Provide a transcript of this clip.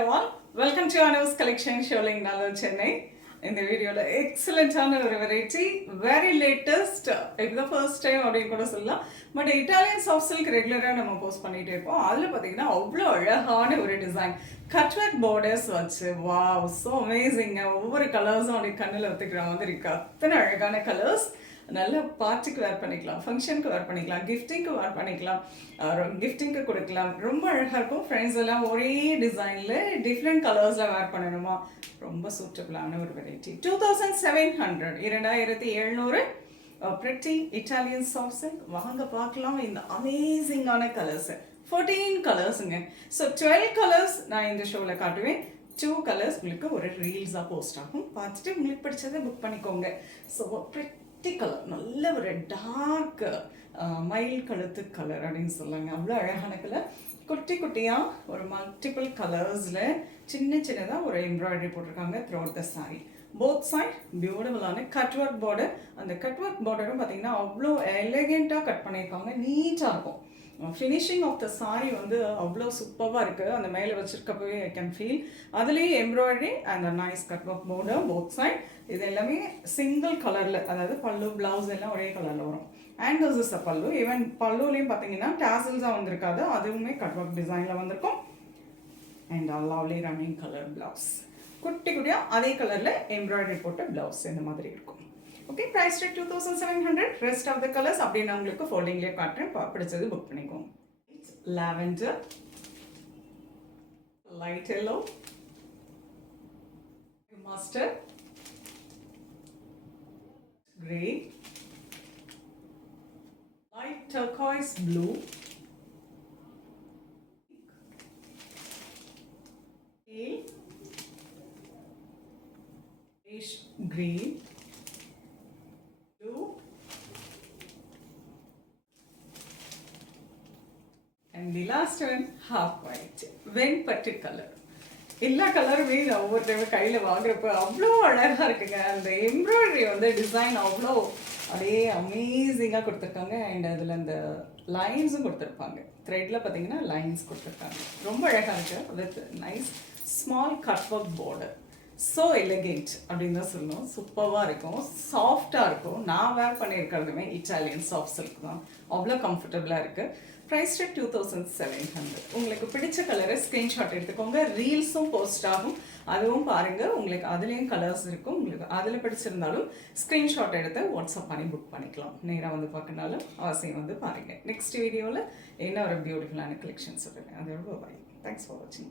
everyone, welcome to Anu's collection showing Nalur Chennai. இந்த வீடியோல எக்ஸலென்ட்டான ஒரு வெரைட்டி, வெரி லேட்டஸ்ட். இப்போ ஃபர்ஸ்ட் டைம் அப்படின்னு கூட சொல்லலாம். பட் இட்டாலியன் சாஃப்ட் சில்க் ரெகுலராக நம்ம போஸ்ட் பண்ணிகிட்டே இருப்போம். அதில் பார்த்தீங்கன்னா அவ்வளோ அழகான ஒரு டிசைன், கட் ஒர்க் பார்டர்ஸ் வச்சு, வாவ் ஸோ அமேசிங்க. ஒவ்வொரு கலர்ஸும் அப்படி கண்ணில் ஒத்துக்கிற மாதிரி இருக்கு. அத்தனை அழகான கலர்ஸ். நல்ல பார்ட்டிக்கு வேர் பண்ணிக்கலாம், ஃபங்க்ஷனுக்கு வேர் பண்ணிக்கலாம், கிஃப்டிங்க்கு வேர் பண்ணிக்கலாம், கிஃப்டிங்க்கு கொடுக்கலாம். ரொம்ப அழகாக இருக்கும். ஃப்ரெண்ட்ஸ் எல்லாம் ஒரே டிசைனில் டிஃப்ரெண்ட் கலர்ஸில் வேர் பண்ணணுமா, ரொம்ப சூட்டபிளான ஒரு variety. 2700 2700 pretty Italian soft silk. வாங்க பார்க்கலாம் இந்த அமேசிங்கான கலர்ஸ். 14 கலர்ஸுங்க. ஸோ 12 கலர்ஸ் நான் இந்த ஷோவில் காட்டுவேன். 2 கலர்ஸ் உங்களுக்கு ஒரு ரீல்ஸாக போஸ்ட் ஆகும். பார்த்துட்டு உங்களுக்கு பிடிச்சதை புக் பண்ணிக்கோங்க. ஸோ பிரிட்டி கலர், நல்ல ஒரு டார்க் மயில் கழுத்து கலர் அப்படின்னு சொல்லுவாங்க. அவ்வளோ அழகான கலர். குட்டி குட்டியாக ஒரு மல்டிபிள் கலர்ஸில் சின்ன சின்னதாக ஒரு எம்ப்ராய்டரி போட்டிருக்காங்க throughout the sari. Both side பியூட்டிஃபுல்லான கட் ஒர்க் பார்டர். அந்த கட் ஒர்க் பார்டரும் பார்த்தீங்கன்னா அவ்வளோ எலகெண்ட்டாக கட் பண்ணியிருக்காங்க, நீட்டாக இருக்கும். ஃபினிஷிங் ஆஃப் த சாரி வந்து அவ்வளோ சூப்பராக இருக்குது. அந்த மேலே வச்சுருக்கப்பவே ஐ கேன் ஃபீல். அதுலேயே embroidery and nice cut work border both side. இது எல்லாமே சிங்கிள் கலரில், அதாவது பல்லு ப்ளவுஸ் எல்லாம் ஒரே கலரில் வரும். அண்ட் திஸ் இஸ் அ பல்லு. ஈவன் பல்லுலேயும் பார்த்தீங்கன்னா டேசல்ஸாக வந்திருக்காது, அதுவுமே கட் ஒர்க் டிசைனில் வந்திருக்கும். And lovely running colour blouse. குட்டி குட்டியாக அதே கலரில் எம்ப்ராய்டரி போட்ட ப்ளவுஸ் இந்த மாதிரி இருக்கும். Okay, price rate 2700. Rest of the colours அப்படி நான் உங்களுக்கு ஃபோல்டிங்லேயே காட்டுறேன். பிடிச்சது புக் பண்ணிக்கோங்க. Lavender, light yellow, mustard, grey, light turquoise blue, pale, grayish green, blue, and the last one half white. வெண்பட்டு கலர். எல்லா கலருமே நான் ஒவ்வொரு டைம் கையில் வாங்குறப்ப அவ்வளோ அழகாக இருக்குங்க. அந்த எம்ப்ராய்டரி வந்து டிசைன் அவ்வளோ அப்படியே அமேசிங்காக கொடுத்துருக்காங்க. அண்ட் அதில் அந்த லைன்ஸும் கொடுத்துருப்பாங்க. த்ரெட்டில் பார்த்தீங்கன்னா லைன்ஸ் கொடுத்துருக்காங்க. ரொம்ப அழகாக இருக்குது. With nice small cut work border. So elegant அப்படின்னு தான் சொல்லணும். சூப்பராக இருக்கும், சாஃப்டாக இருக்கும். நான் வேர் பண்ணியிருக்கிறதுமே இட்டாலியன் சாஃப்ட் சில்க் தான். அவ்வளோ கம்ஃபர்டபுளாக இருக்குது. Price rate 2700. உங்களுக்கு பிடிச்ச கலரை ஸ்க்ரீன்ஷாட் எடுத்துக்கோங்க. ரீல்ஸும் போஸ்ட் ஆகும், அதுவும் பாருங்கள். உங்களுக்கு அதுலேயும் கலர்ஸ் இருக்கும். உங்களுக்கு அதில் பிடிச்சிருந்தாலும் ஸ்க்ரீன்ஷாட் எடுத்து வாட்ஸ்அப் பண்ணி புக் பண்ணிக்கலாம். நேராக வந்து பார்க்கனாலும் அவசியம் வந்து பாருங்கள். நெக்ஸ்ட் வீடியோவில் என்ன ஒரு பியூட்டிஃபுல்லான கலெக்ஷன்ஸ் சொல்லுங்கள். அதோட பாய். தேங்க்ஸ் ஃபார் வாட்சிங்.